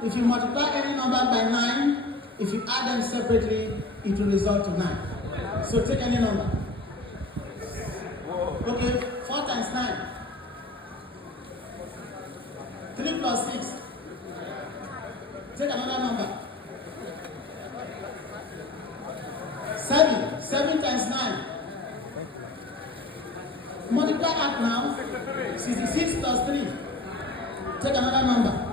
If you multiply any number by 9, if you add them separately, it will result to 9. So take any number. Okay, 4 times 9. 3 plus 6. Take another number. 7. 7 times 9. Multiply up now. 66 plus 3. Take another number.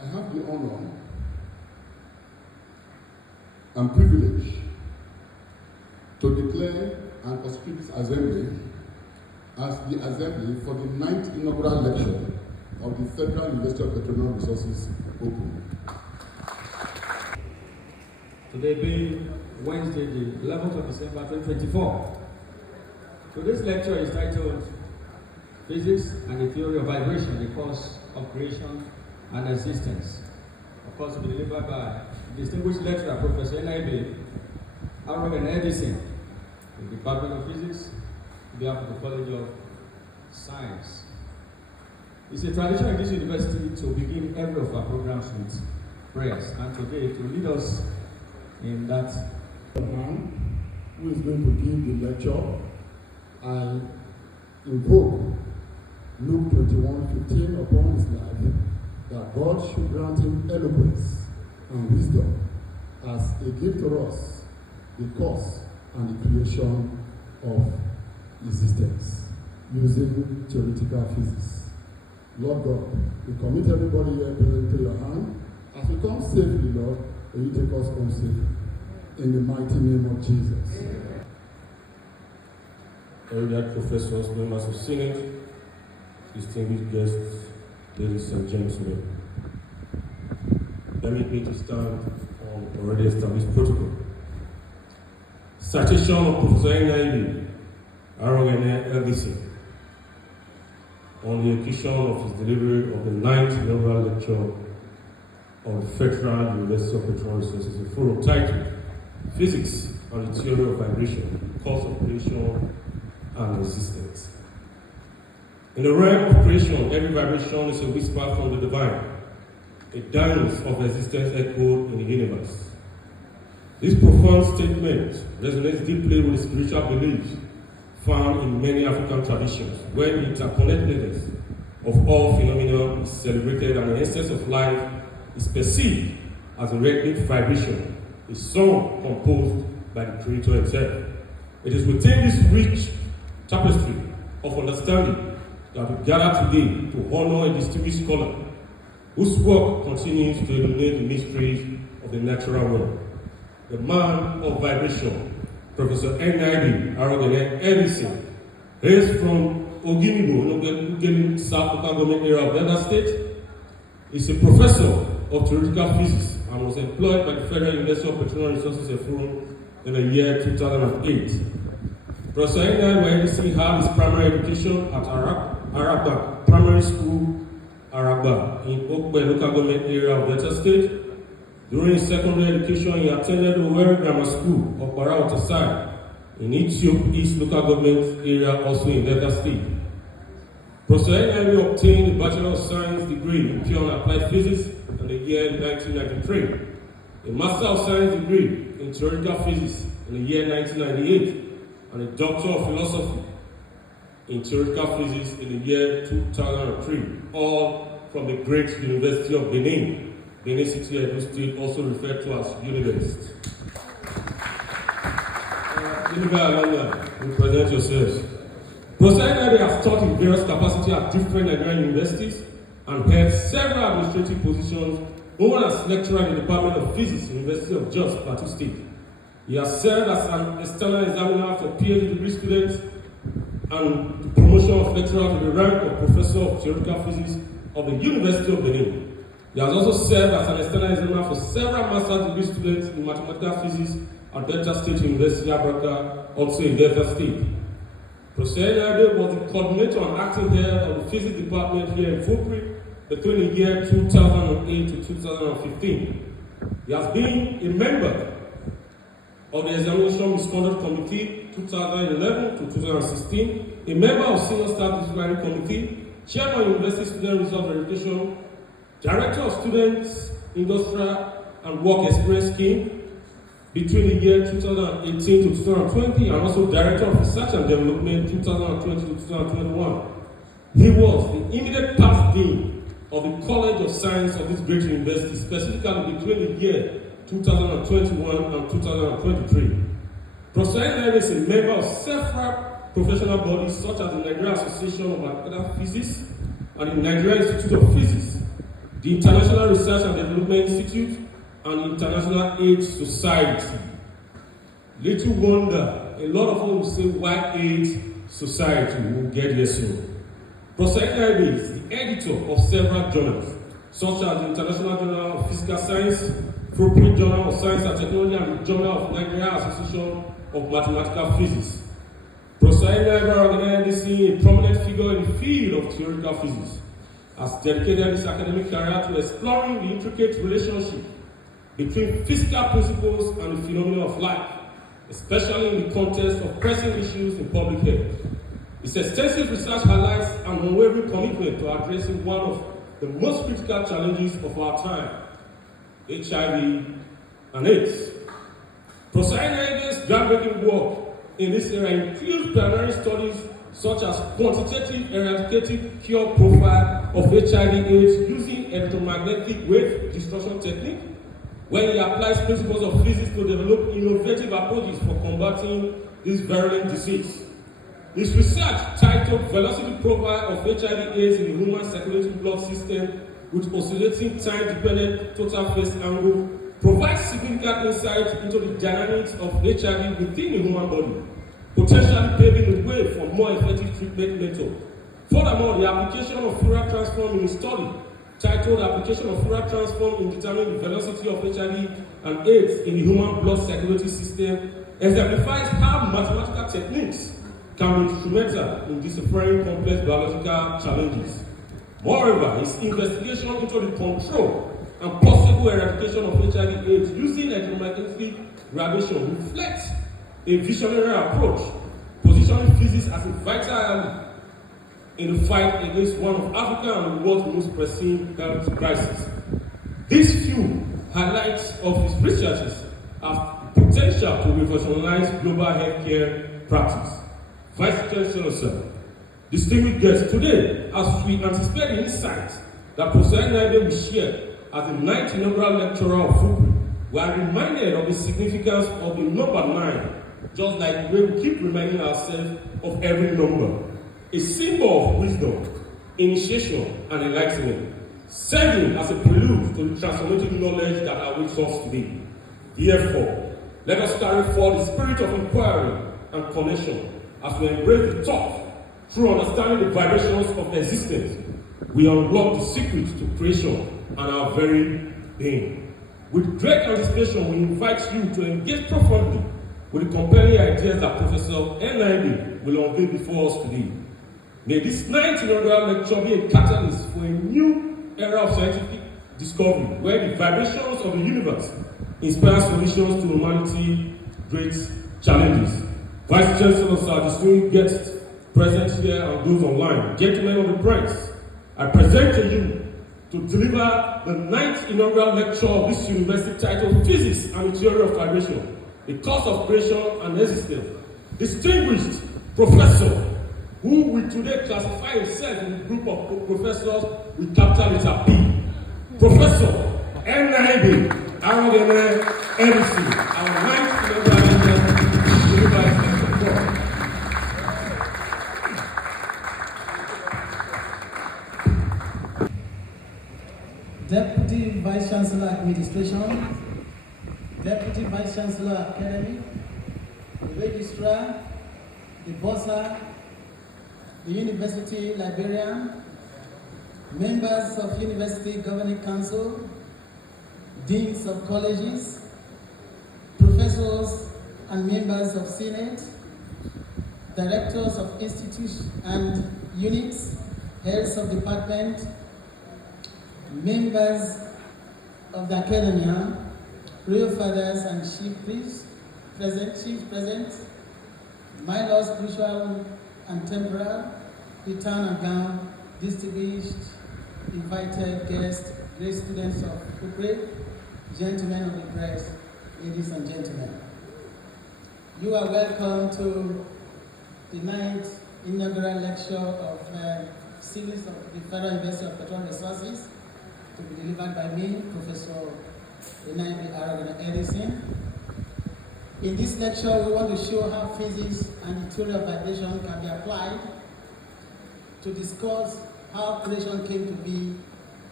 I have the honor and privilege to declare and constitute this assembly as the assembly for the 9th inaugural lecture of the Federal University of Petroleum Resources Open. Today being Wednesday, the 11th of December 2024. Today's lecture is titled Physics and the Theory of Vibration, the Cause of Creation and Existence. Of course, will be delivered by distinguished lecturer Professor N.I.B. Arrogant Edison, in the Department of Physics, on behalf of the College of Science. It's a tradition in this university to begin every of our programs with prayers, and today to lead us in that. The man who is going to give the lecture, I invoke Luke 21:15 upon his life, that God should grant him eloquence and wisdom as a gift to us, the cause and the creation of existence, using theoretical physics. Lord God, we commit everybody here present to your hand. As we come safely, Lord, will you take us home safely? In the mighty name of Jesus. Erudite professors, members of Senate, distinguished guests, ladies and gentlemen. Permit me to stand on already established protocol. Citation of Professor N.I.B. Arrogant Edison on the occasion of his delivery of the 9th inaugural lecture of the Federal University of Petroleum Resources, a forum titled Physics and the Theory of Vibration, Cause of Creation and Existence. In the realm of creation, every vibration is a whisper from the divine, a dance of existence echoed in the universe. This profound statement resonates deeply with the spiritual beliefs found in many African traditions, where the interconnectedness of all phenomena is celebrated and the essence of life is perceived as a rhythmic vibration, a song composed by the Creator himself. It is within this rich tapestry of understanding that we gather today to honor a distinguished scholar whose work continues to illuminate the mysteries of the natural world. The man of vibration, Professor N.I.B. Arrogant Edison, hails from Oginibo, South Local Government area of Delta State. He's a professor of theoretical physics and was employed by the Federal University of Petroleum Resources in the year 2008. Professor N.I.B. Edison had his primary education at Araba Primary School, Araba, in Okwe Local Government area of Delta State. During his secondary education, he attended Owerri Grammar School of Bara Otasai in Itiop East Local Government area, also in Delta State. Professor N.I.B. obtained a Bachelor of Science degree in Pure and Applied Physics in the year 1993, a Master of Science degree in Theoretical Physics in the year 1998, and a Doctor of Philosophy in Theoretical Physics in the year 2003, all from the great University of Benin, Benin City, Edo State, also referred to as Univest. Present yourselves. Professor N.I.B. has taught in various capacities at different Nigerian universities and held several administrative positions, one as lecturer in the Department of Physics, University of Jos, Plateau State. He has served as an external examiner for PhD degree students and the promotion of lecturer to the rank of Professor of Theoretical Physics of the University of Benin. He has also served as an external examiner for several master's degree students in mathematical physics at Delta State University, Abraka, also in Delta State. Professor N.I.B. was the coordinator and acting head of the physics department here in Fukri between the year 2008 to 2015. He has been a member of the Examination Misconduct Committee 2011 to 2016, a member of Senior Staff Disciplinary Committee, Chairman of University Student Result Verification, Director of Students Industrial and Work Experience Scheme between the year 2018 to 2020, and also Director of Research and Development 2020 to 2021. He was the immediate past dean of the College of Science of this great university, specifically between the year 2021 and 2023. Professor Enaibe is a member of several professional bodies such as the Nigeria Association of Academic Physics and the Nigeria Institute of Physics, the International Research and Development Institute, and the International AIDS Society. Little wonder, a lot of us will say, why AIDS Society? We'll get there soon. Professor Enaibe is the editor of several journals, such as the International Journal of Physical Science, Appropriate Journal of Science and Technology, and the Journal of Nigeria Association of Mathematical Physics. Professor Enaibe is a prominent figure in the field of theoretical physics, has dedicated his academic career to exploring the intricate relationship between physical principles and the phenomena of life, especially in the context of pressing issues in public health. His extensive research highlights an unwavering commitment to addressing one of the most critical challenges of our time, HIV and AIDS. Professor Enaibe's groundbreaking work in this area includes primary studies such as quantitative eradicative cure profile of HIV/AIDS using electromagnetic wave destruction technique, where he applies principles of physics to develop innovative approaches for combating this virulent disease. His research, titled Velocity Profile of HIV/AIDS in the Human Circulating Blood System with Oscillating Time-Dependent Total Phase Angle, provides significant insight into the dynamics of HIV within the human body, potentially paving the way for more effective treatment methods. Furthermore, the application of Fourier transform in a study titled Application of Fourier transform in determining the velocity of HIV and AIDS in the human blood circulatory system exemplifies how mathematical techniques can be instrumental in deciphering complex biological challenges. Moreover, his investigation into the control and possible eradication of HIV/AIDS using electromagnetic radiation reflects a visionary approach, positioning physics as a vital ally in the fight against one of Africa and the world's most pressing health crises. These few highlights of his researches have the potential to revolutionize global healthcare practice. Vice Chancellor, sir, distinguished guests, today, as we anticipate the insights that Professor Enaibe will share as the 9th inaugural lecturer of FUPRI, we are reminded of the significance of the number 9, just like the way we keep reminding ourselves of every number. A symbol of wisdom, initiation, and enlightenment, serving as a prelude to the transformative knowledge that awaits us today. Therefore, let us carry forward the spirit of inquiry and connection as we embrace the thought. Through understanding the vibrations of existence, we unlock the secrets to creation and our very being. With great anticipation, we invite you to engage profoundly with the compelling ideas that Professor Enaibe will unveil before us today. May this 9th inaugural lecture be a catalyst for a new era of scientific discovery, where the vibrations of the universe inspire solutions to humanity's great challenges. Vice Chancellor, our distinguished guests present here and those online, gentlemen of the press, I present to you to deliver the 9th inaugural lecture of this university titled Physics and the Theory of Vibration, the Cause of Creation and Existence. Distinguished professor, who we today classify himself in the group of professors with capital letter P. Professor Enaibe Arogene Edison, our 9th inaugural lecture, deliver his lecture. Deputy Vice Chancellor Administration, Deputy Vice Chancellor Academy, the Registrar, the Bursar, the University Librarian, members of University Governing Council, deans of colleges, professors and members of Senate, directors of institutes and units, heads of department, members of the academia, royal fathers and chief priests present, my lord spiritual and temporal, the town and gown, distinguished, invited guests, great students of Kupre, gentlemen of the press, ladies and gentlemen. You are welcome to the 9th inaugural lecture of series of the Federal University of Petroleum Resources to be delivered by me, Professor Enaibi Aragona Edison. In this lecture, we want to show how physics and the theory of vibration can be applied to discuss how creation came to be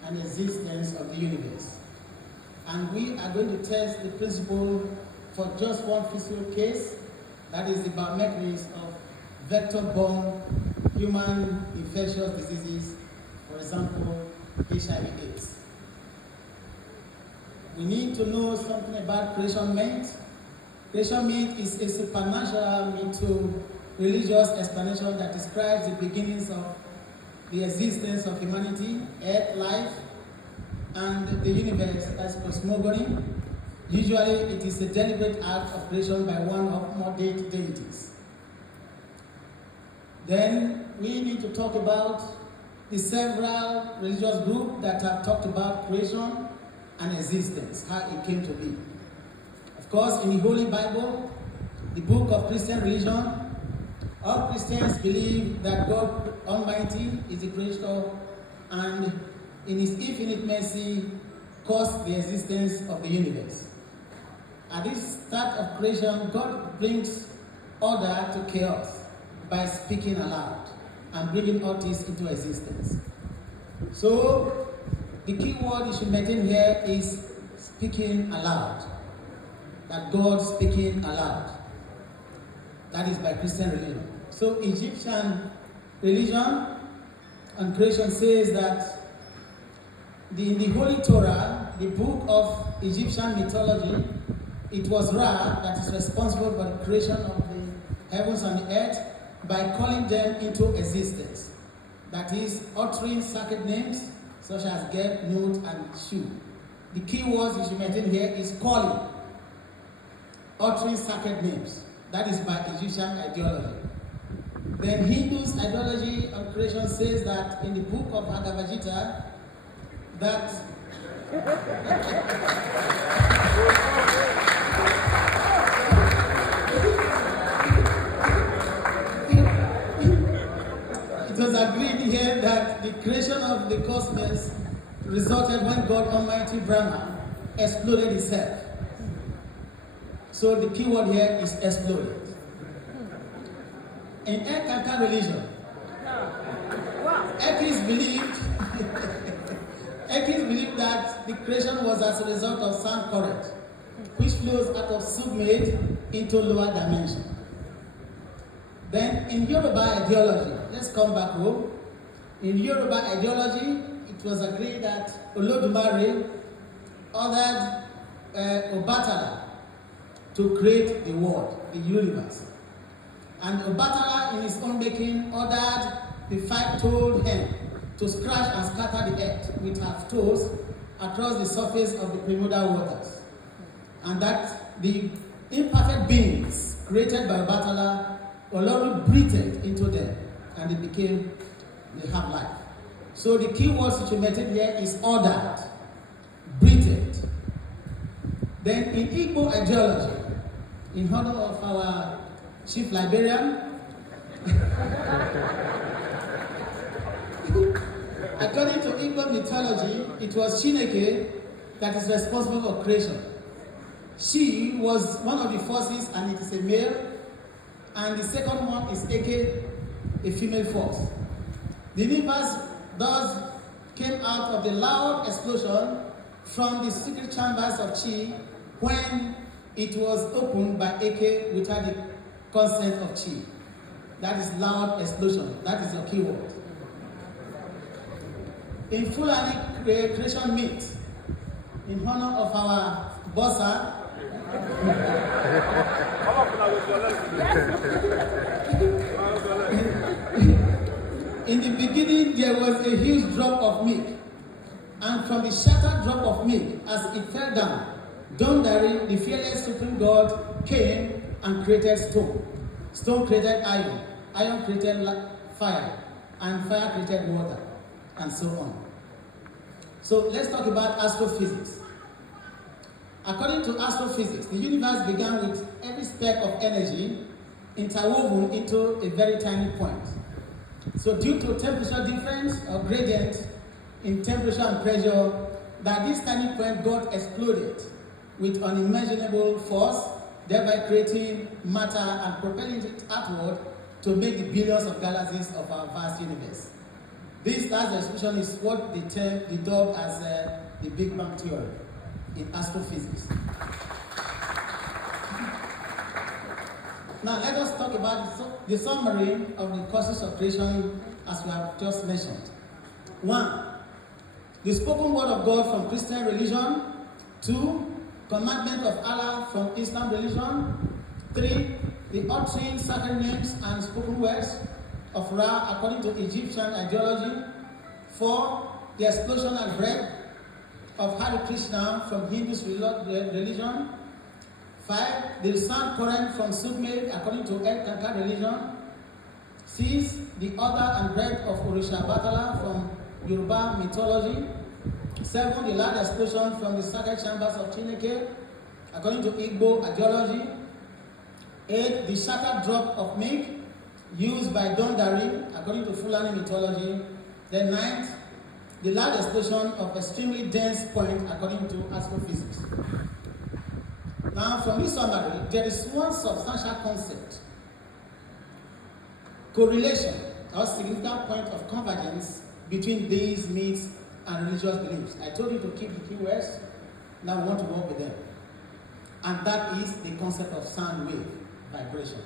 and existence of the universe. And we are going to test the principle for just one physical case, that is the biomechanics of vector-borne human infectious diseases, for example, HIV/AIDS. We need to know something about creation myth. Creation myth is a supernatural mytho-religious explanation that describes the beginnings of the existence of humanity, earth, life, and the universe as cosmogony. Usually, it is a deliberate act of creation by one or more deities. Then, we need to talk about the several religious groups that have talked about creation and existence, how it came to be. Of course, in the Holy Bible, the book of Christian religion, all Christians believe that God Almighty is the creator and in His infinite mercy caused the existence of the universe. At this start of creation, God brings order to chaos by speaking aloud and bringing all things into existence. So, the key word you should maintain here is speaking aloud. That God speaking aloud. That is by Christian religion. So, Egyptian religion and creation says that in the Holy Torah, the book of Egyptian mythology, it was Ra that is responsible for the creation of the heavens and the earth by calling them into existence. That is, uttering sacred names such as Geb, Nut, and Shu. The key words you should maintain here is calling, uttering sacred names. That is by Egyptian ideology. Then Hindu's ideology of creation says that in the book of Bhagavad Gita, that it was agreed here that the creation of the cosmos resulted when God Almighty Brahma exploded himself. So the key word here is exploded. In Ekaka religion, atheists believed that the creation was as a result of sound current, which flows out of soup made into lower dimension. Then in Yoruba ideology, let's come back home. In Yoruba ideology, it was agreed that Olodumare ordered Obatala to create the world, the universe. And Obatala, in his own making, ordered the five-toed hen to scratch and scatter the earth with her toes across the surface of the primordial waters. And that the imperfect beings created by Obatala, Oloru breathed into them, and they have life. So the key word situated here is ordered, breathed. Then in Igbo ideology, in honor of our chief librarian, according to Igbo mythology, it was Chineke that is responsible for creation. She was one of the forces, and it is a male, and the second one is Eke, a female force. The universe thus came out of the loud explosion from the secret chambers of Chi when it was opened by Eke without the consent of Chi. That is loud explosion. That is your keyword. In Fulani creation myth, in honor of our bossa, in the beginning there was a huge drop of milk, and from the shattered drop of milk, as it fell down, Dondari, the fearless supreme God, came and created stone. Stone created iron. Iron created fire. And fire created water. And so on. So let's talk about astrophysics. According to astrophysics, the universe began with every speck of energy interwoven into a very tiny point. So due to temperature difference or gradient in temperature and pressure, that this tiny point got exploded with unimaginable force, thereby creating matter and propelling it outward to make the billions of galaxies of our vast universe. This last explosion is what they dub as the Big Bang Theory in astrophysics. Now let us talk about the summary of the causes of creation as we have just mentioned. 1. The spoken word of God from Christian religion. 2. Commandment of Allah from Islam religion. 3. The uttering sacred names and spoken words of Ra according to Egyptian ideology. 4. The explosion and breath of Hare Krishna from Hindu religion. 5. The sound current from Sukmed according to El Kanka religion. 6. The order and breath of Orisha Batala from Yoruba mythology. 7. The loud explosion from the sacred chambers of Chineke according to Igbo ideology. 8. The shattered drop of milk used by Dondari according to Fulani mythology. Then 9. The loud explosion of extremely dense point according to astrophysics. Now, from this summary, there is one substantial concept: correlation, or significant point of convergence between these myths and religious beliefs. I told you to keep the key words. Now we want to work with them. And that is the concept of sound wave vibration.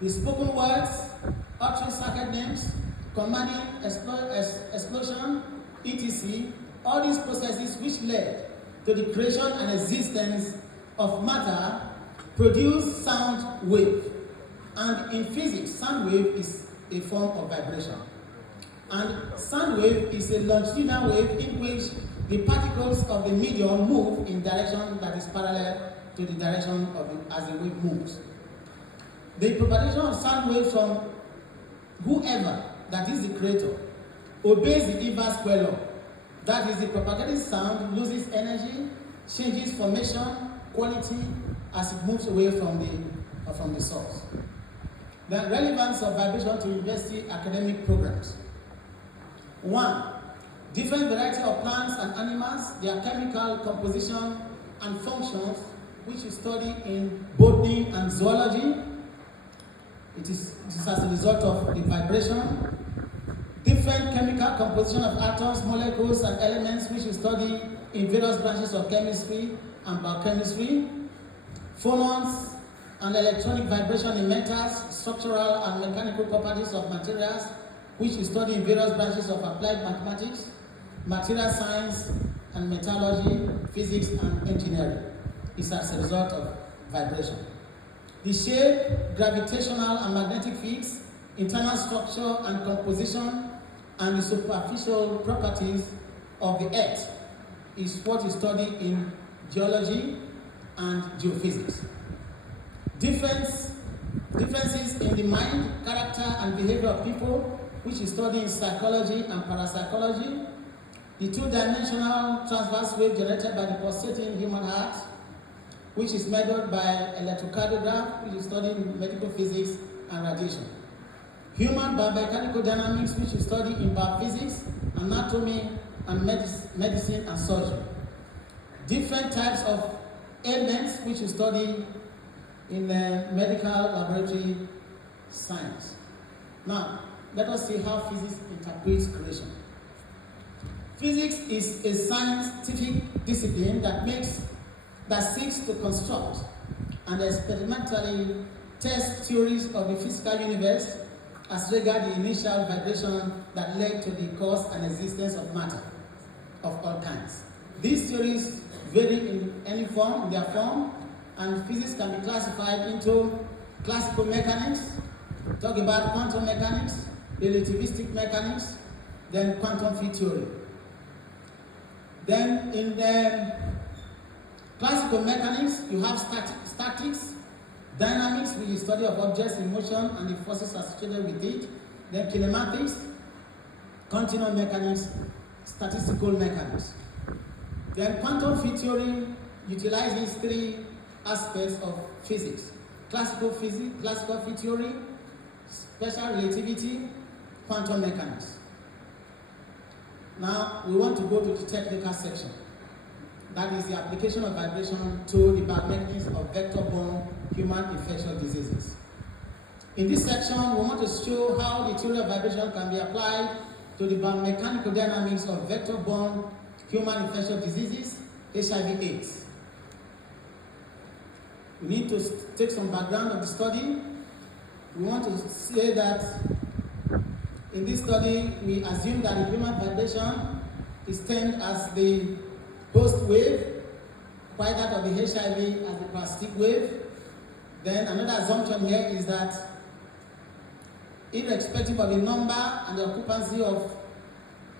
The spoken words, uttering sacred names, commanding explosion, etc., all these processes which led to the creation and existence of matter produce sound wave. And in physics, sound wave is a form of vibration. And sound wave is a longitudinal wave in which the particles of the medium move in direction that is parallel to the direction of as the wave moves. The propagation of sound waves from whoever, that is the creator, obeys the inverse square law. That is, the propagated sound loses energy, changes formation, quality as it moves away from the source. The relevance of vibration to university academic programs. 1. Different variety of plants and animals, their chemical composition and functions, which we study in botany and zoology. It is as a result of the vibration. Different chemical composition of atoms, molecules, and elements, which we study in various branches of chemistry and biochemistry. Phonons and electronic vibration in metals, structural and mechanical properties of materials, which we study in various branches of applied mathematics, material science, and metallurgy, physics, and engineering. It's as a result of vibration. The shape, gravitational and magnetic fields, internal structure and composition, and the superficial properties of the Earth is what we study in geology and geophysics. Differences in the mind, character, and behavior of people, which is studied in psychology and parapsychology. The two-dimensional transverse wave generated by the pulsating human heart, which is measured by electrocardiograph, which is studied in medical physics and radiation. Human biomechanical dynamics, which is studied in biophysics, anatomy, and medicine and surgery. Different types of ailments, which is studied in medical laboratory science. Now, let us see how physics interprets creation. Physics is a scientific discipline that seeks to construct and experimentally test theories of the physical universe as regards the initial vibration that led to the cause and existence of matter of all kinds. These theories vary in their form, and physics can be classified into classical mechanics, talk about quantum mechanics, relativistic mechanics, then quantum field theory. Then in the classical mechanics, you have statics, dynamics, with the study of objects in motion and the forces associated with it. Then kinematics, continuum mechanics, statistical mechanics. Then quantum field theory utilizes three aspects of physics: classical physics, classical field theory, special relativity, quantum mechanics. Now we want to go to the technical section. That is the application of vibration to the biomechanics of vector-borne human infectious diseases. In this section, we want to show how the theory of vibration can be applied to the biomechanical dynamics of vector-borne human infectious diseases, HIV/AIDS. We need to take some background of the study. We want to say that in this study, we assume that the human vibration is termed as the host wave, while that of the HIV as the parasitic wave. Then another assumption here is that irrespective of the number and the occupancy of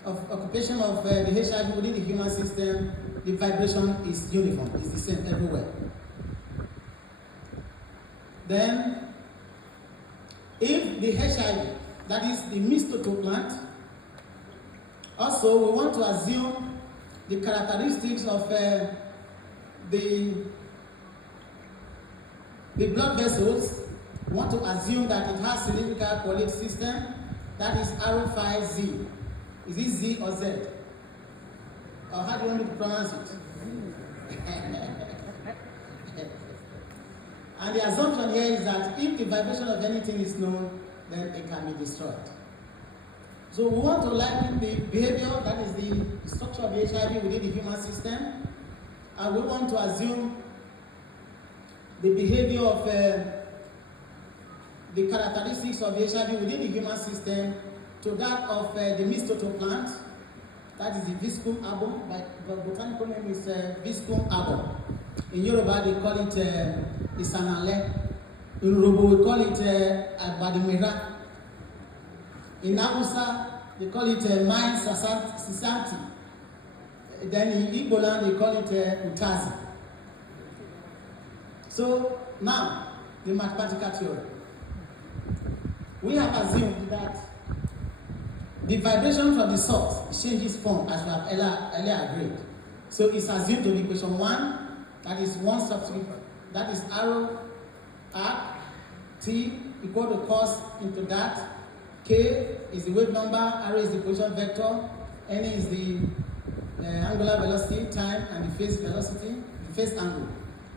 occupation of the HIV within the human system, the vibration is uniform, it's the same everywhere. Then, if the HIV, that is the mosquito plant, also we want to assume the characteristics of the blood vessels. We want to assume that it has cylindrical coordinate system, that is R5Z. Is it Z or Z? Or how do you want me to pronounce it? And the assumption here is that if the vibration of anything is known, then it can be destroyed. So we want to liken the behavior, that is the structure of the HIV within the human system, and we want to assume the behavior of the characteristics of the HIV within the human system to that of the mosquito plant, that is the Viscum arbor. The botanical name is Viscum arbor. In Yoruba, they call it Isanale. In Yoruba, we call it Agbadimira. In Hausa, they call it Main Sisanti. Then in Igbo land, they call it Utazi. So now, the mathematical theory. We have assumed that the vibration from the source changes form as we have earlier agreed. So it's assumed to be equation 1, that is one subscript, that is arrow, arc, T equal to cos into that, K is the wave number, R is the position vector, N is the angular velocity, time, and the phase velocity, the phase angle.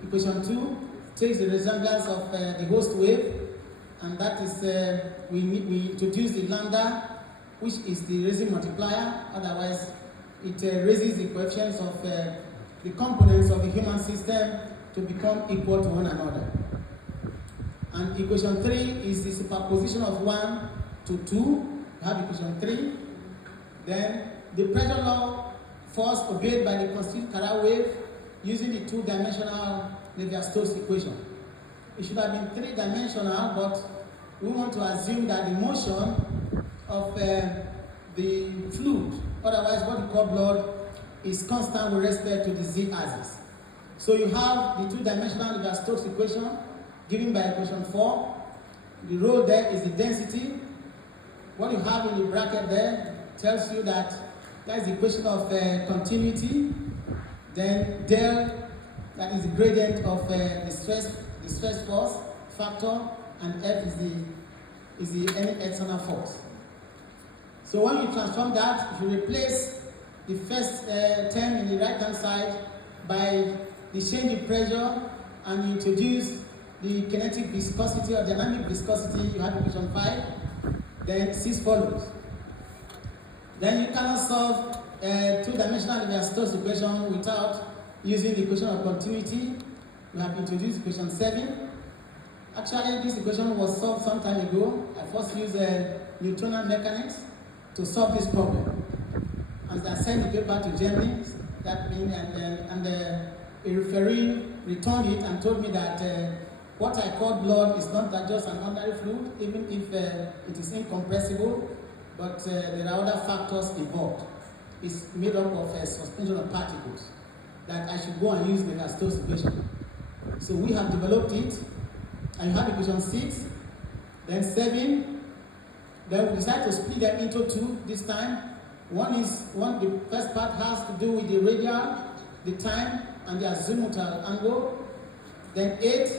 Equation 2 takes the resemblance of the host wave, and that is, we introduce the lambda, which is the raising multiplier. Otherwise, it raises the coefficients of the components of the human system to become equal to one another. And equation 3 is the superposition of 1 to 2. We have equation 3. Then the pressure law force obeyed by the constituted Carrel wave using the two-dimensional Navier-Stokes equation. It should have been three-dimensional, but we want to assume that the motion of the fluid, otherwise what we call blood, is constant with respect to the z-axis. So you have the two-dimensional Navier-Stokes equation given by equation 4. The rho there is the density. What you have in the bracket there tells you that is the equation of continuity. Then del, that is the gradient of the stress force factor, and F is the any external force. So when you transform that, if you replace the first term in the right-hand side by the change in pressure, and you introduce the kinetic viscosity or dynamic viscosity, you have equation 5, then 6 follows. Then you cannot solve two-dimensional Navier-Stokes equation without using the equation of continuity. We have introduced equation 7. Actually, this equation was solved some time ago. I first used Newtonian mechanics to solve this problem. As I sent the paper to Germany, that means, and a referee returned it and told me that what I call blood is not just an ordinary fluid, even if it is incompressible, but there are other factors involved. It's made up of a suspension of particles. that I should go and use the Stokes equation. So we have developed it, and you have equation 6, then 7, then we decide to split them into 2 this time. The first part has to do with the radial, the time, and the azimuthal angle. Then 8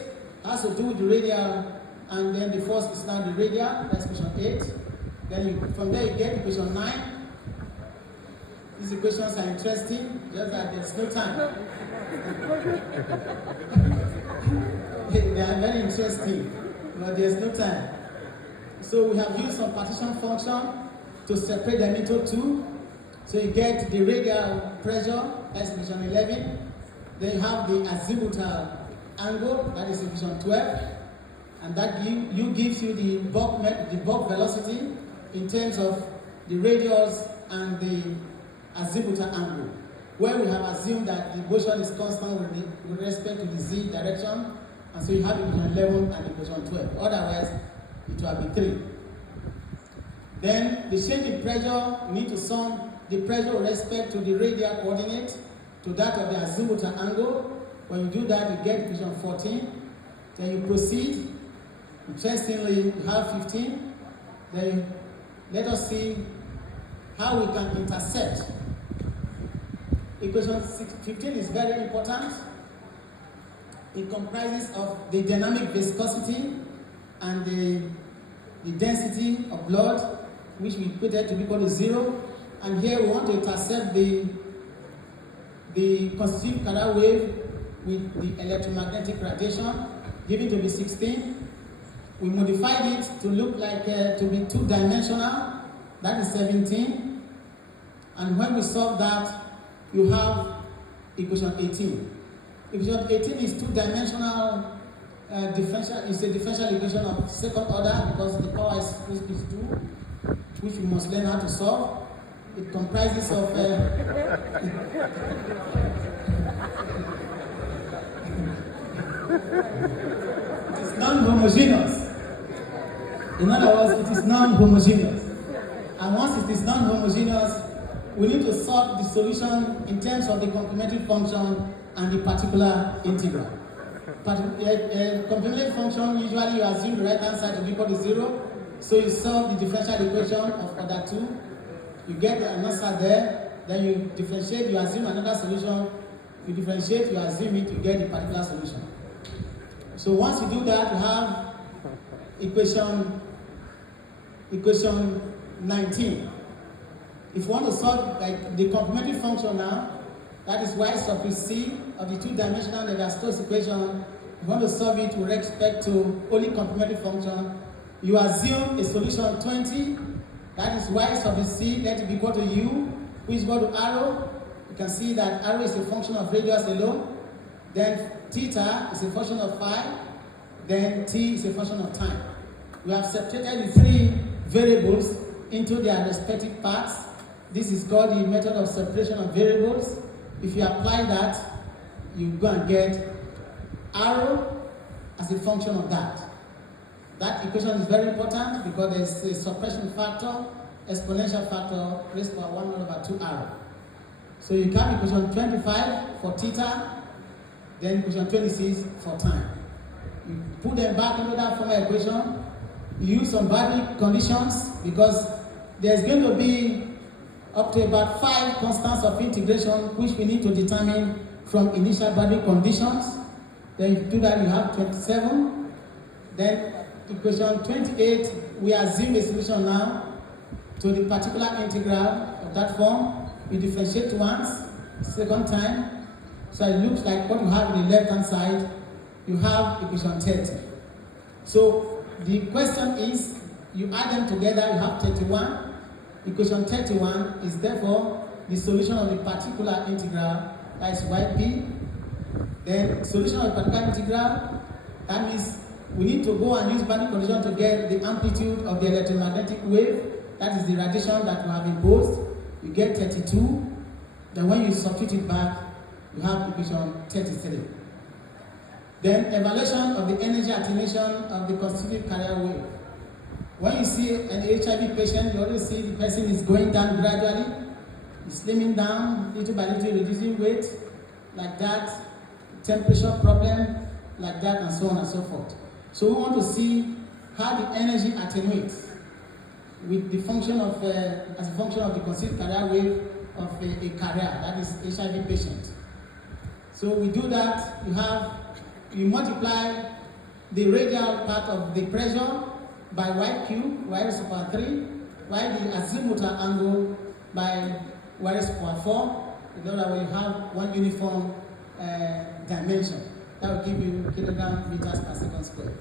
has to do with the radial, and then the first is now the radial, that's equation 8. Then from there you get equation 9. These equations are interesting, just that there's no time. They are very interesting, but there's no time. So we have used some partition function to separate them into 2. So you get the radial pressure, that's equation 11. Then you have the azimuthal angle, that is equation 12. And that gives you the bulk velocity in terms of the radius and the azimuthal angle, where we have assumed that the motion is constant with respect to the z direction, and so you have equation 11 and equation 12. Otherwise, it will be 3. Then the change in pressure, you need to sum the pressure with respect to the radial coordinate to that of the azimuthal angle. When you do that, you get equation 14. Then you proceed. Interestingly, you have 15. Then let us see how we can intercept. Equation 15 is very important. It comprises of the dynamic viscosity and the density of blood, which we equated to be equal to 0. And here we want to intercept the constitutive Carrier wave with the electromagnetic radiation, given to be 16. We modified it to look like to be 2-dimensional, that is 17. And when we solve that, you have equation 18. Equation 18 is 2-dimensional differential. It's a differential equation of second order because the power is 2, which we must learn how to solve. It comprises of it is non-homogeneous. In other words, it is non-homogeneous. And once it is non-homogeneous, we need to solve the solution in terms of the complementary function and the particular integral. Complementary function, usually you assume the right-hand side to be equal to 0. So you solve the differential equation of order 2. You get the answer there. Then you differentiate, you assume another solution. You differentiate, you assume it, you get the particular solution. So once you do that, you have equation 19. If you want to solve like the complementary function now, that is y sub c of the 2-dimensional Navier-Stokes equation. If you want to solve it with respect to only complementary function, you assume a solution 20, that is y sub c, let it be equal to u, which is equal to arrow. You can see that arrow is a function of radius alone. Then theta is a function of phi. Then t is a function of time. We have separated the 3 variables into their respective parts. This is called the method of separation of variables. If you apply that, you go and get arrow as a function of that. That equation is very important because there's a suppression factor, exponential factor raised to the power 1/2 arrow. So you have equation 25 for theta, then equation 26 for time. You put them back into that former equation. You use some boundary conditions because there's going to be up to about 5 constants of integration which we need to determine from initial boundary conditions. Then you do that, you have 27. Then equation 28, we assume a solution now to the particular integral of that form. We differentiate once, second time. So it looks like what you have on the left-hand side, you have equation 30. So the question is, you add them together, you have 31. Equation 31 is therefore the solution of the particular integral, that is yp. Then solution of the particular integral, that means we need to go and use boundary condition to get the amplitude of the electromagnetic wave, that is the radiation that we have imposed. You get 32. Then when you substitute it back, you have equation 33. Then evaluation of the energy attenuation of the constitutive Carrier wave. When you see an HIV patient, you always see the person is going down gradually, he's slimming down, little by little reducing weight. like that, temperature problem, like that, and so on and so forth. So we want to see how the energy attenuates with the function of, as a function of the conceived carrier wave of a carrier, that is HIV patient. So we do that, you multiply the radial part of the pressure by y cube, y raised to the power 3, while the azimuthal angle by y raised to the power 4. In other words, you have one uniform dimension. That will give you kilogram meters per second squared.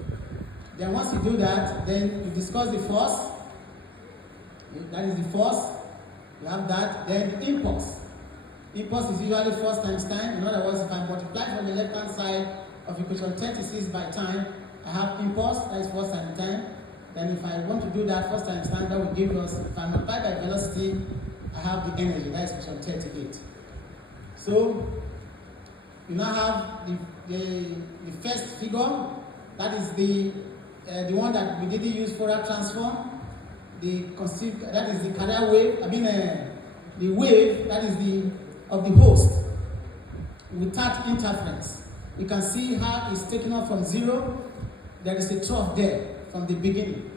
Then once you do that, then you discuss the force. That is the force. You have that. Then the impulse. Impulse is usually force times time. In other words, if I multiply from the left-hand side of equation 36 by time, I have impulse, that is force times time. Then if I want to do that, force times time, that will give us, if I multiply by velocity, I have the energy, that is equation 38. So, you now have the first figure, that is the one that we didn't use Fourier transform. That is the carrier wave, the wave, that is of the host, without interference. You can see how it's taken off from 0. There is a trough there from the beginning,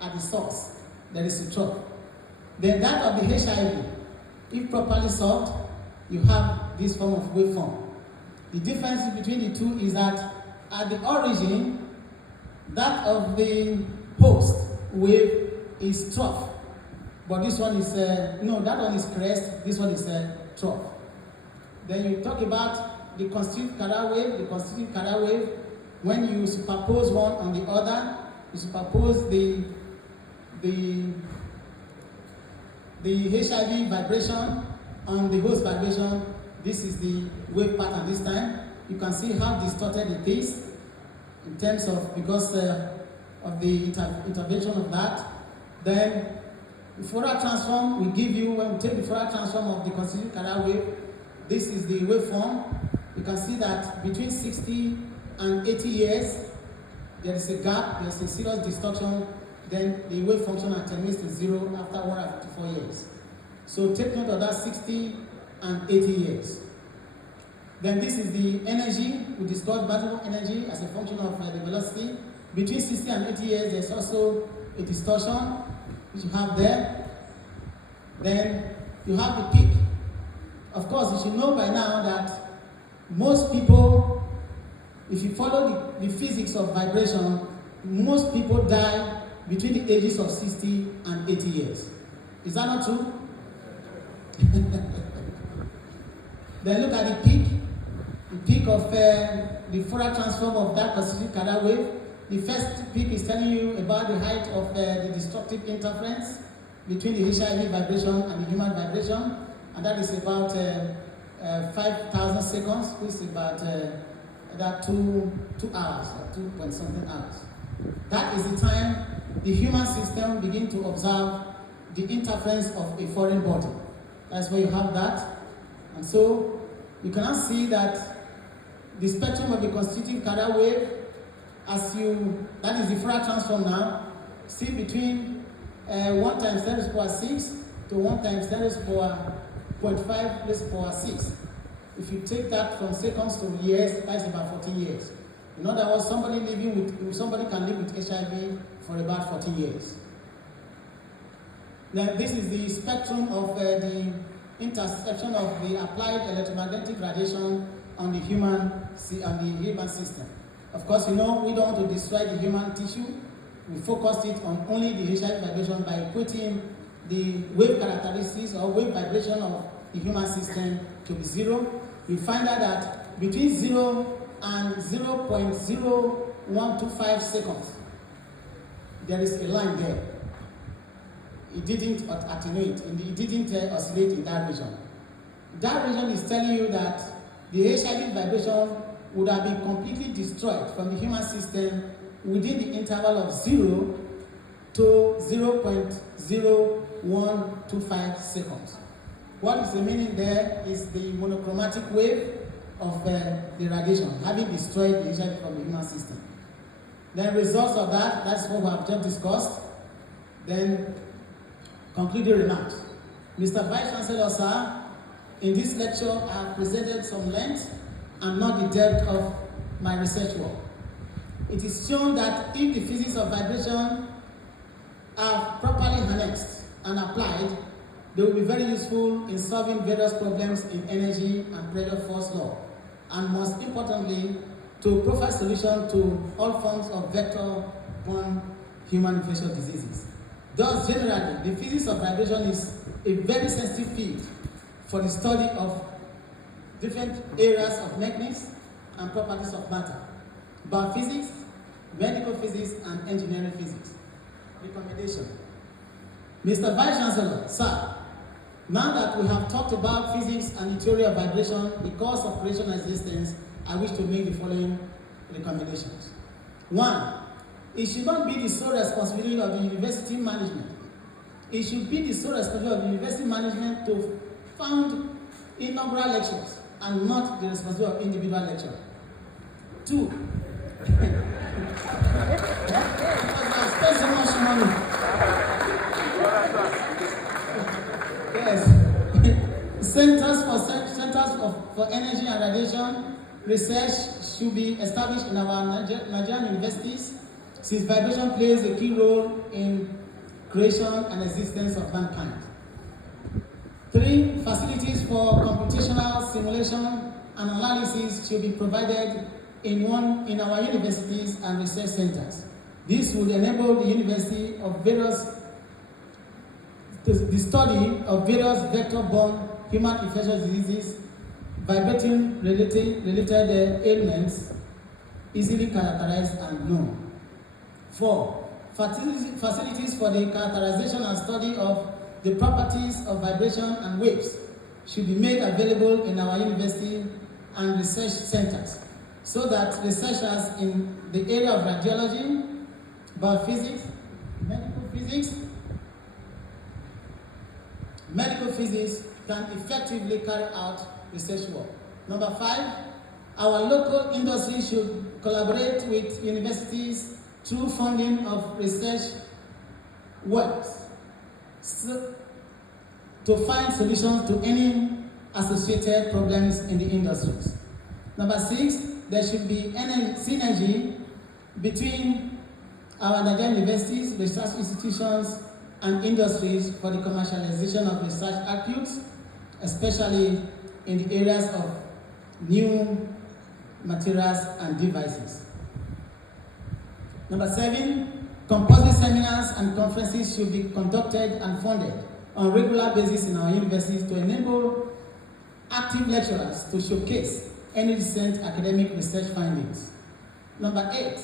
at the source. There is a trough. Then that of the HIV, if properly solved, you have this form of waveform. The difference between the two is that at the origin, that of the host wave is trough. But this one is, that one is crest, this one is trough. Then you talk about the constitutive carrier wave. The constitutive carrier wave, when you superpose one on the other, you superpose the HIV vibration on the host vibration. This is the wave pattern this time. You can see how distorted it is in terms of, because of the intervention of that. Then the Fourier transform we give you, when we take the Fourier transform of the constitutive carrier wave, this is the waveform. You can see that between 60 and 80 years, there is a gap, there is a serious distortion, then the wave function attenuates to 0 after 154 years. So take note of that, 60 and 80 years. Then this is the energy. We discussed battle energy as a function of the velocity. Between 60 and 80 years, there's also a distortion, which you have there. Then you have the peak. Of course, you should know by now that most people, if you follow the physics of vibration, most people die between the ages of 60 and 80 years. Is that not true? Then look at the peak of the Fourier transform of that constitutive carrier wave. The first peak is telling you about the height of the destructive interference between the HIV vibration and the human vibration, and that is about 5,000 seconds, which is about 2 hours, or 2 point something hours. That is the time the human system begins to observe the interference of a foreign body. That's where you have that. And so you cannot see that the spectrum of the constitutive carrier wave, that is the Fourier transform now, see between 1 times 10 raised to the power 6 to 1 times 10 raised to the power 0.5 raised to the power 6. If you take that from seconds to years, that's about 14 years. In other words, somebody can live with HIV for about 14 years. Then this is the spectrum of the intersection of the applied electromagnetic radiation on the human system. Of course, we don't want to destroy the human tissue. We focused it on only the HIV vibration by equating the wave characteristics or wave vibration of the human system to be 0. We find out that between 0 and 0.0125 seconds, there is a line there. It didn't attenuate, it didn't oscillate in that region. That region is telling you that the HIV vibration would have been completely destroyed from the human system within the interval of 0 to 0.0125 seconds. What is the meaning there is the monochromatic wave of the radiation having destroyed the HIV from the human system. The results of that's what we have just discussed. Then concluding remarks. Mr. Vice Chancellor, sir, in this lecture, I have presented some length and not the depth of my research work. It is shown that if the physics of vibration are properly harnessed and applied, they will be very useful in solving various problems in energy and pressure force law, and most importantly, to provide solutions to all forms of vector-borne human infectious diseases. Thus, generally, the physics of vibration is a very sensitive field for the study of different areas of mechanics and properties of matter: biophysics, medical physics, and engineering physics. Recommendation. Mr. Vice Chancellor, sir, now that we have talked about physics and the theory of vibration, the cause of creation and existence, I wish to make the following recommendations. 1. It should not be the sole responsibility of the university management. It should be the sole responsibility of the university management to found inaugural lectures and not the responsibility of individual lecturers. 2. I spent so much money. Yes. Centers for energy and radiation research should be established in our Nigerian universities, since vibration plays a key role in creation and existence of mankind. 3. Facilities for computational simulation and analysis should be provided in our universities and research centers. This would enable the university of the study of various vector-borne human infectious diseases, vibrating related ailments, easily characterized and known. 4. Facilities for the characterization and study of the properties of vibration and waves should be made available in our university and research centers, so that researchers in the area of radiology, biophysics, medical physics can effectively carry out research work. 5, our local industry should collaborate with universities through funding of research works to find solutions to any associated problems in the industries. 6, there should be synergy between our Nigerian universities, research institutions, and industries for the commercialization of research outputs, especially in the areas of new materials and devices. 7, compulsory seminars and conferences should be conducted and funded on a regular basis in our universities to enable active lecturers to showcase any recent academic research findings. 8,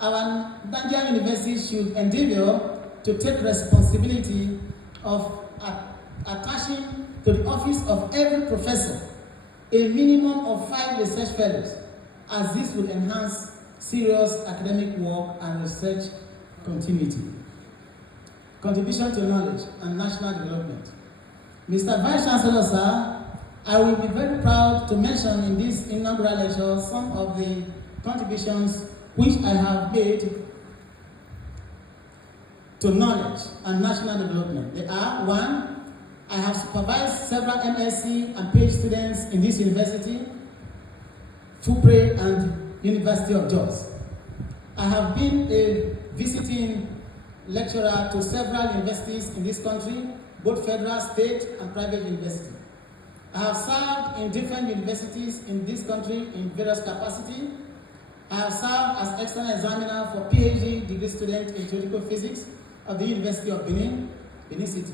our Nigerian universities should endeavor to take responsibility of attaching to the office of every professor a minimum of 5 research fellows, as this will enhance serious academic work and research continuity. Contribution to knowledge and national development. Mr. Vice Chancellor, sir, I will be very proud to mention in this inaugural lecture some of the contributions which I have made to knowledge and national development. They are: 1, I have supervised several MSc and PhD students in this university, FUPRE and University of Jos. I have been a visiting lecturer to several universities in this country, both federal, state, and private universities. I have served in different universities in this country in various capacities. I have served as external examiner for PhD degree students in theoretical physics of the University of Benin, Benin City.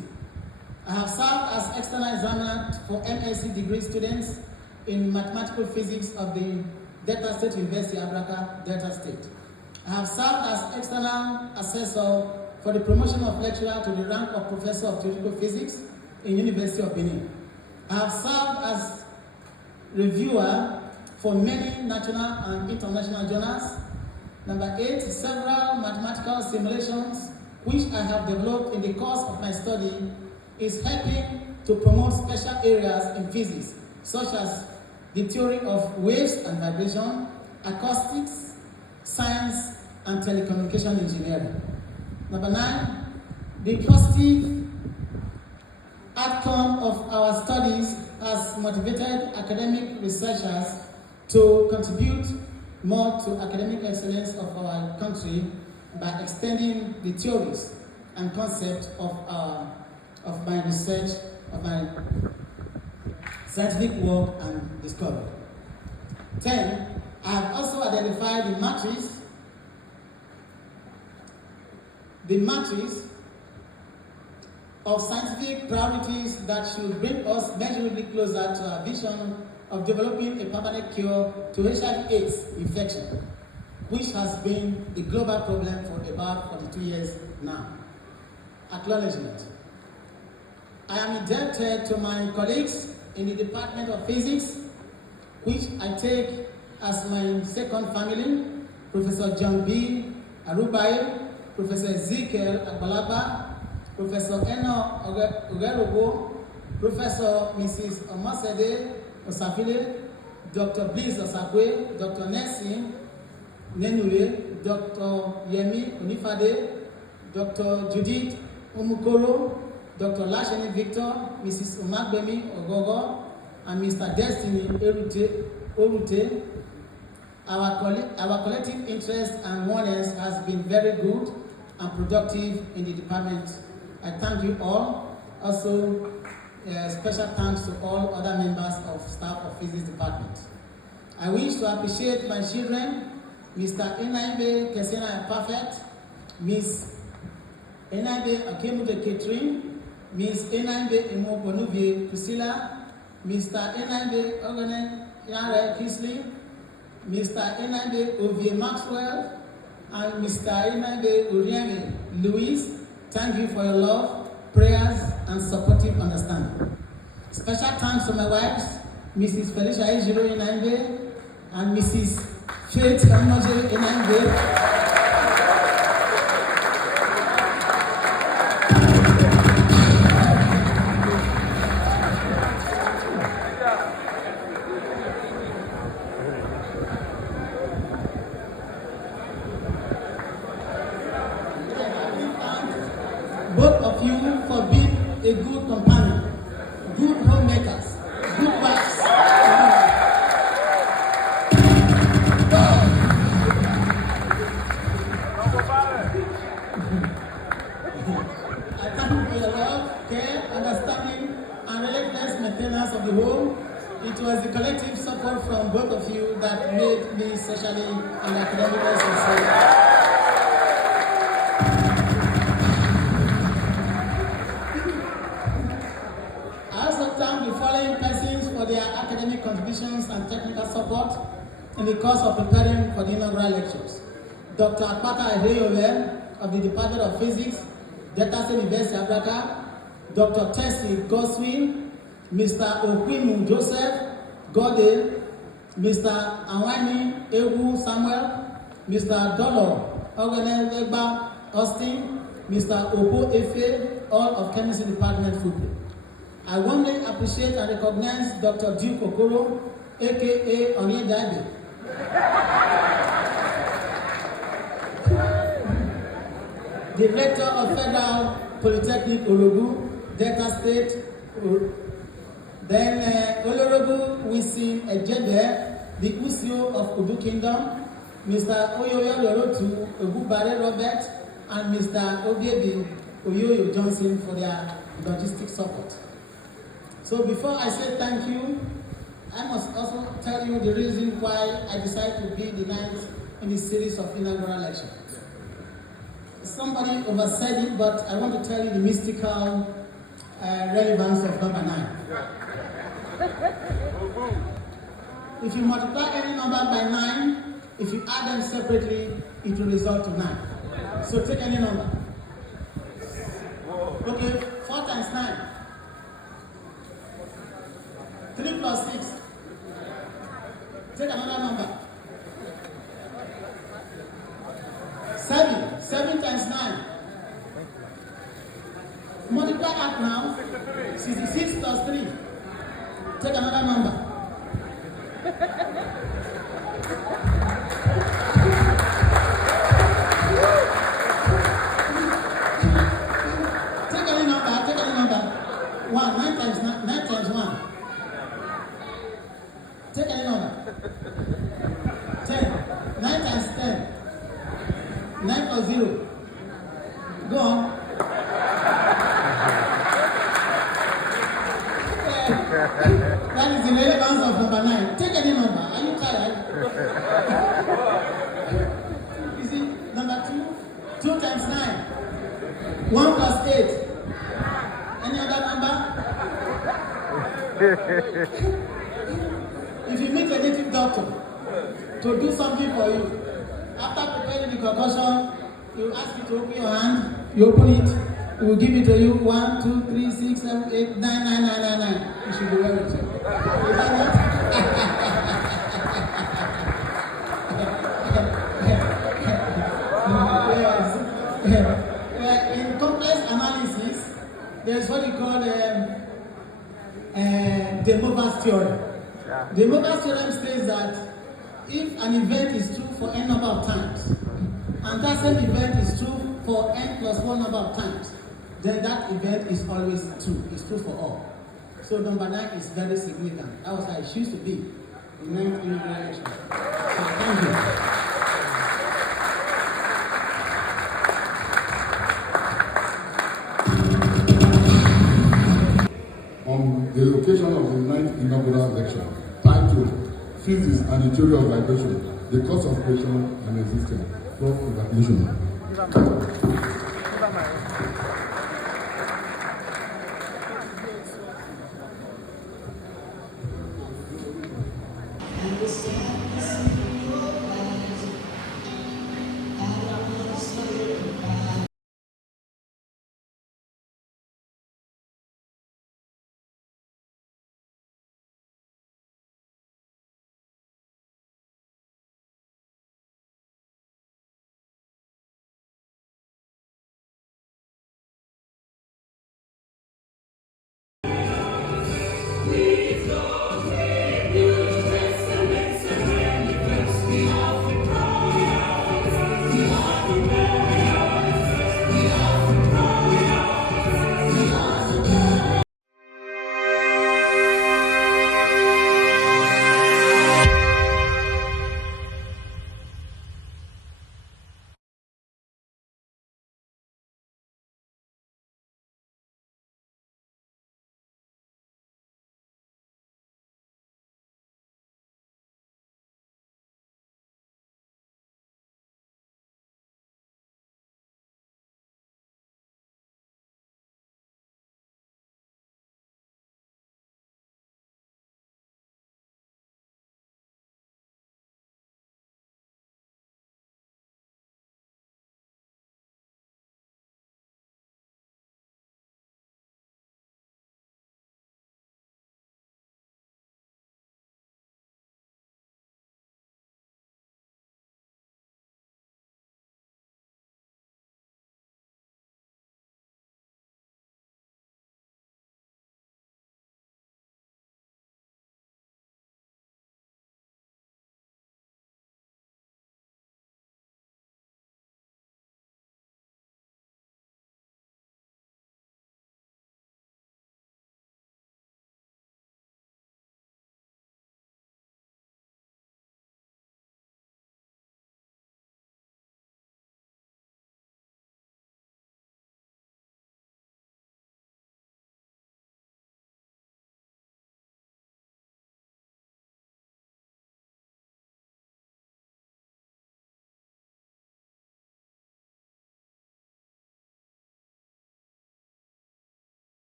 I have served as external examiner for MSc degree students in mathematical physics of the Delta State University, Abraka, Delta State. I have served as external assessor for the promotion of lecturer to the rank of professor of theoretical physics in University of Benin. I have served as reviewer for many national and international journals. 8, several mathematical simulations which I have developed in the course of my study is helping to promote special areas in physics, such as the theory of waves and vibration, acoustics, science, and telecommunication engineering. 9, the positive outcome of our studies has motivated academic researchers to contribute more to academic excellence of our country by extending the theories and concepts of my research, of my scientific work and discovery. 10. I have also identified the matrix of scientific priorities that should bring us measurably closer to our vision of developing a permanent cure to HIV/AIDS infection, which has been a global problem for about 42 years now. Acknowledgement. I am indebted to my colleagues in the Department of Physics, which I take as my second family, Professor John B. Arubai, Professor Ezekiel Agbalaba, Professor Eno Ogerogo, Professor Mrs. Omasede Osafile, Dr. Bliss Osakwe, Dr. Nessie Nenure, Dr. Yemi Onifade, Dr. Judith Umukoro, Dr. Lasheni Victor, Mrs. Omagbemi Ogogo, and Mr. Destiny Orute. Our collective interest and oneness has been very good and productive in the department. I thank you all. Also, special thanks to all other members of staff of Physics Department. I wish to appreciate my children, Mr. Enaibe Kesena Perfect, Miss Enaibe Akemude Catherine, Miss Enaibe Emo Bonuvie Priscilla, Mr. Enaibe Ogene Yare Kisley, Mr. Enaibe Ovie Maxwell, and Mr. Enaibe Urieme Louis. Thank you for your love, prayers, and supportive understanding. Special thanks to my wives, Mrs. Felicia Ejiro Enaibe and Mrs. Faith Omoje Enaibe. Both of you for being a good companion, good homemakers, good wives. I thank you for your love, care, understanding, and relentless maintenance of the home. It was the collective support from both of you that made me socially and academically successful. Their academic contributions and technical support in the course of preparing for the inaugural lectures. Dr. Akpata Adeyole of the Department of Physics, Delta State University Abraka, Dr. Tessie Goswin, Mr. Okwimu Joseph Gode, Mr. Anwani Ewu Samuel, Mr. Dolo Ogene Egba Austin, Mr. Opo Efe, all of Chemistry Department Football. I warmly appreciate and recognize Dr. Duke Okoro, aka Onyedaibe. The Rector of Federal Polytechnic Ologu, Delta State. Then Olorogu Wisin Ejebe, the Usio of Udu Kingdom, Mr. Oyoyo Lorotu Ogubare Robert, and Mr. Obiebi Oyoyo Johnson for their logistic support. So before I say thank you, I must also tell you the reason why I decided to be the ninth in this series of inaugural lectures. Somebody oversaid it, but I want to tell you the mystical relevance of number 9. If you multiply any number by 9, if you add them separately, it will result to 9. So take any number. Okay, 4 times 9. 3 plus 6. Take another number. 7. 7 times 9. Multiply up now. 66 plus 3. Take another number. Take any number. 1. 9 times 1. 9 times 10. 9 plus 0. Go on. That is the relevance of number 9. Take any number. Are you tired? You see, number 2. 2 times 9. 1 plus 8. Any other number? If you meet a native doctor to do something for you, after preparing the concoction, he will ask you to open your hand. You open it, he will give it to you. 1, 2, 3, 6, 7, 8, 9, 9, 9, 9, 9. You should be well with you. Is that yes. In complex analysis, there's what you call De Moivre's theorem. De Moivre's theorem says that if an event is true for n number of times, and that same event is true for n plus 1 number of times, then that event is always true. It's true for all. So number 9 is very significant. That was how it used to be in 9th inaugural election. So thank you. On the location of the 9th inaugural lecture, titled Physics and the Theory of Vibration, the Cause of Creation and Existence. For congratulations.